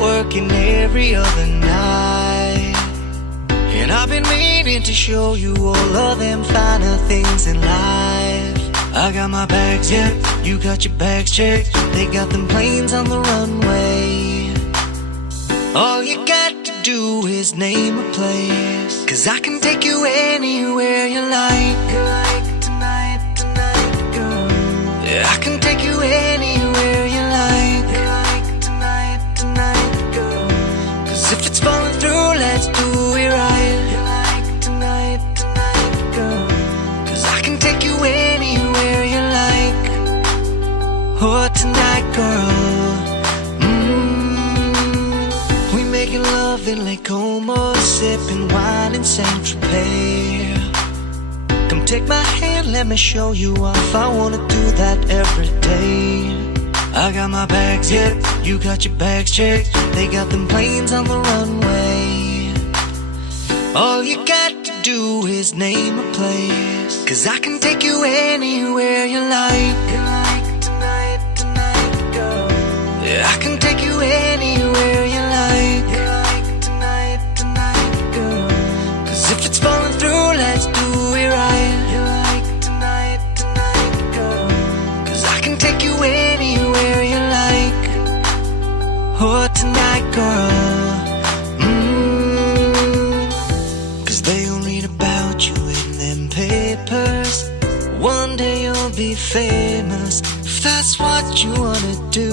working every other night. And I've been meaning to show you all of them finer things in life. I got my bags, yeah, you got your bags checked. They got them planes on the runway. All you got to do is name a place, 'cause I can take you anywhere you like. Tonight, tonight, girl. Yeah, I can take you anywhere you like. Tonight, tonight, girl. 'Cause if it's falling through, let's do it right. Tonight, tonight, girl. 'Cause I can take you anywhere you like. Oh, tonight, girl. We making love in Lake Como, sipping wine in Saint-Tropez. Come take my hand, let me show you off. I wanna do that every day. I got my bags, yeah, you got your bags checked. They got them planes on the runway. All you got to do is name a place, 'cause I can take you anywhere you like. Tonight, tonight, girl. Yeah, I can take you anywhere you like. Tonight, tonight, girl. 'Cause if it's falling through, let's do it right. Tonight, tonight, girl. 'Cause I can take you anywhere you like. Oh, tonight, girl. They all read about you in them papers. One day you'll be famous, if that's what you wanna do.